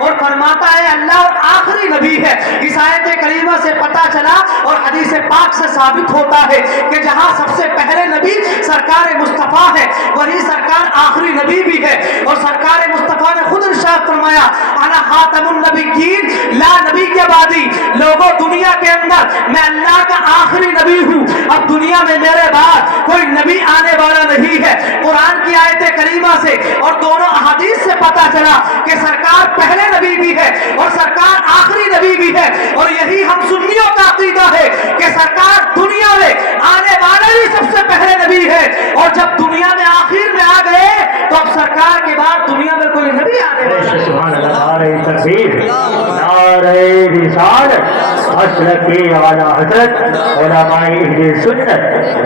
اور فرماتا ہے اللہ اور آخری نبی ہے۔ اس آیت کریمہ سے پتہ چلا اور حدیث پاک سے ثابت ہوتا ہے کہ جہاں سب سے پہلے نبی سرکار مصطفیٰ ہے وہی سرکار آخری نبی بھی ہے۔ اور سرکار مصطفیٰ نے خود ارشاد فرمایا انا خاتم النبیین لا نبی کے بعدی، لوگوں دنیا کے اندر میں اللہ کا آخری نبی ہوں، اب دنیا میں میرے بعد کوئی نبی آنے والا نہیں ہے۔ قرآن کی آیت کریمہ سے اور دونوں احادیث سے پتہ چلا کہ سرکار پہلے نبی بھی ہے اور سرکار آخری نبی بھی ہے، اور یہی ہم سنیوں کا عقیدہ ہے کہ سرکار دنیا میں آنے والا بھی سب سے پہلے نبی ہے، اور جب دنیا میں آخر میں آ گئے تو اب سرکار کے بعد دنیا میں کوئی نبی آنے والا ہے۔ سبحان اللہ، نعرہ تکبیر، نعرہ رسالت، مسلک اعلیٰ حضرت علماء اہل سنت،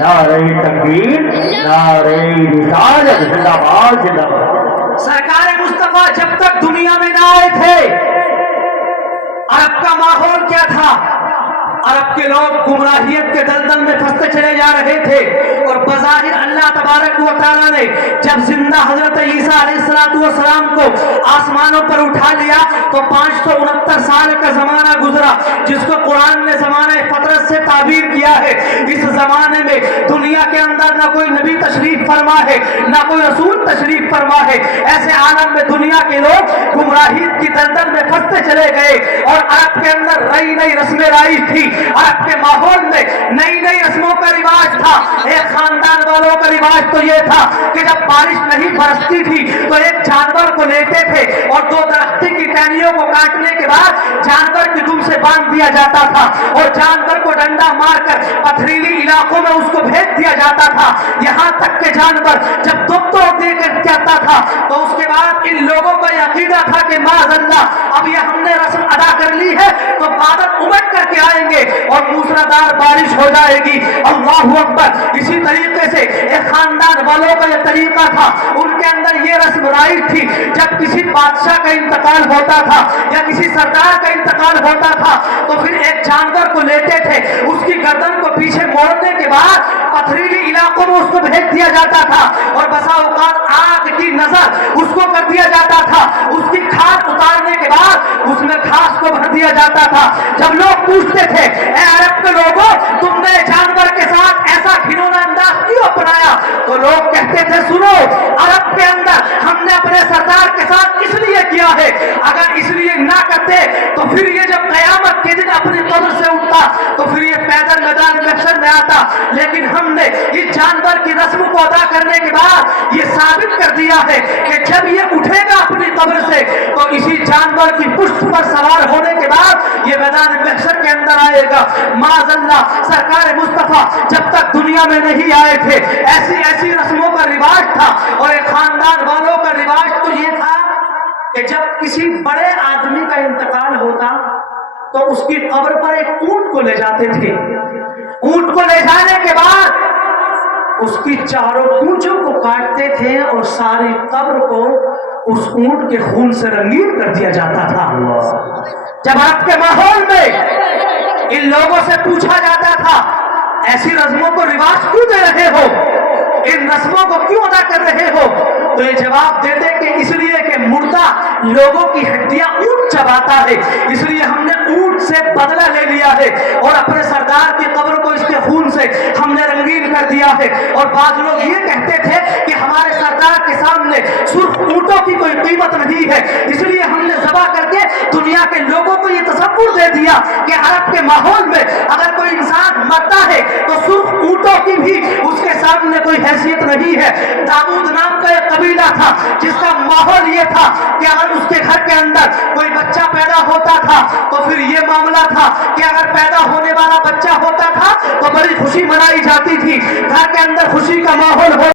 نعرہ تکبیر، نعرہ رسالت، زندہ باد زندہ باد۔ سرکار مصطفیٰ جب تک دنیا میں نہ آئے تھے عرب کا ماحول کیا تھا؟ عرب کے لوگ گمراہیت کے دلدل میں پھنستے چلے جا رہے تھے، اور بظاہر اللہ تبارک و تعالیٰ نے جب زندہ حضرت عیسیٰ علیہ السلام کو آسمانوں پر اٹھا لیا تو 569 سال کا زمانہ گزرا، جس کو قرآن نے زمانہ فطرت سے تعبیر کیا ہے۔ اس زمانے میں دنیا کے اندر نہ کوئی نبی تشریف فرما ہے نہ کوئی رسول تشریف فرما ہے، ایسے عالم میں دنیا کے لوگ گمراہیت کی دلدل میں پھنستے چلے گئے، اور عرب کے اندر نئی نئی رسمیں رائج تھی، عرب کے ماحول میں نئی نئی رسموں کا رواج تھا۔ ایک خاندان والوں کا رواج تو یہ تھا کہ جب بارش نہیں برستی تھی تو ایک جانور کو لیتے تھے اور 2 درخت کی ٹہنیوں کو کاٹنے کے بعد جانور کی دم سے باندھ دیا جاتا تھا، اور جانور کو ڈنڈا مار کر پتھریلی علاقوں میں اس کو بھیج دیا جاتا تھا، یہاں تک کہ جانور جب دم توڑ دے کر جاتا تھا تو اس کے بعد ان لوگوں کا یہ عقیدہ تھا کہ معاذ اللہ اب یہ ہم نے رسم ادا کر لی ہے تو بادل امٹ کر کے آئیں گے اور موسلادھار بارش ہو جائے گی۔ اللہ اکبر۔ اسی طریقے سے ایک خاندان والوں کا یہ طریقہ تھا، ان کے اندر یہ رسم رائج تھی، جب کسی بادشاہ کا انتقال ہوتا تھا یا کسی سردار کا انتقال ہوتا تھا تو پھر ایک جانور کو لیتے تھے، اس کی گردن کو پیچھے موڑنے کے بعد پتھریلی علاقوں میں اس کو بھیج دیا جاتا تھا، اور بسا اوقات آگ کی نظر اس کو کر دیا جاتا تھا، اس کی کھاد اتارنے کے بعد اس میں گھاس کو بھر دیا جاتا تھا۔ جب لوگ پوچھتے تھے اے عرب کے لوگوں تم نے جانور کے ساتھ ایسا گھنونا انداز کیوں اپنایا، تو لوگ کہتے تھے سنو عرب کے اندر ہم نے اپنے سردار کے ساتھ اس لیے کیا ہے، اگر اس لیے نہ کرتے تو پھر یہ جب قیامت کے دن اپنی قبر سے اٹھتا تو پھر یہ پیدل میدان محشر میں آتا، لیکن ہم نے اس جانور کی رسم کو ادا کرنے کے بعد یہ ثابت کر دیا ہے کہ جب یہ اٹھے گا اپنی قبر سے تو اسی جانور کی پشت پر سوار ہونے کے بعد یہ میدان محشر کے اندر آئے گا۔ معاذ اللہ سرکار مصطفیٰ جب تک دنیا میں نہیں آئے تھے ایسی ایسی رسموں کا رواج تھا، اور ایک خاندان والوں کا رواج تو یہ تھا کہ جب کسی بڑے آدمی کا انتقال ہوتا تو اس کی قبر پر ایک اونٹ کو لے جاتے تھے، اونٹ کو لے جانے کے بعد اس کی چاروں پونچھوں کو کاٹتے تھے اور ساری قبر کو اس اونٹ کے خون سے رنگین کر دیا جاتا تھا۔ جب آپ کے ماحول میں ان لوگوں سے پوچھا جاتا تھا ایسی رسموں کو رواج کیوں دے رہے ہو، ان رسموں کو کیوں ادا کر رہے ہو، تو یہ جواب دیتے کہ اس لیے کہ مردہ لوگوں کی ہڈیاں اونٹ چباتا ہے، اس لیے ہم نے اونٹ سے بدلہ لے لیا ہے اور اپنے سردار کی قبر کو اس کے خون سے ہم نے رنگین کر دیا ہے۔ اور بعض لوگ یہ کہتے تھے کہ ہمارے سردار کے سامنے سرخ اونٹوں کی کوئی قیمت نہیں ہے، اس لیے ہم نے ذبح کر کے دنیا کے لوگوں کو یہ تصور دے دیا کہ عرب کے ماحول میں اگر کوئی انسان مرتا ہے تو سرخ اونٹوں کی بھی اس کے سامنے کوئی حیثیت نہیں ہے۔ داؤد نام کا ایک قبیلہ تھا جس کا ماحول یہ تھا کہ اگر اس کے گھر کے اندر کوئی بچہ پیدا ہوتا تھا تو پھر یہ معاملہ تھا کہ اگر پیدا ہونے والا بچہ ہوتا تھا تو بڑی خوشی منائی جاتی تھی، گھر کے اندر خوشی کا ماحول ہو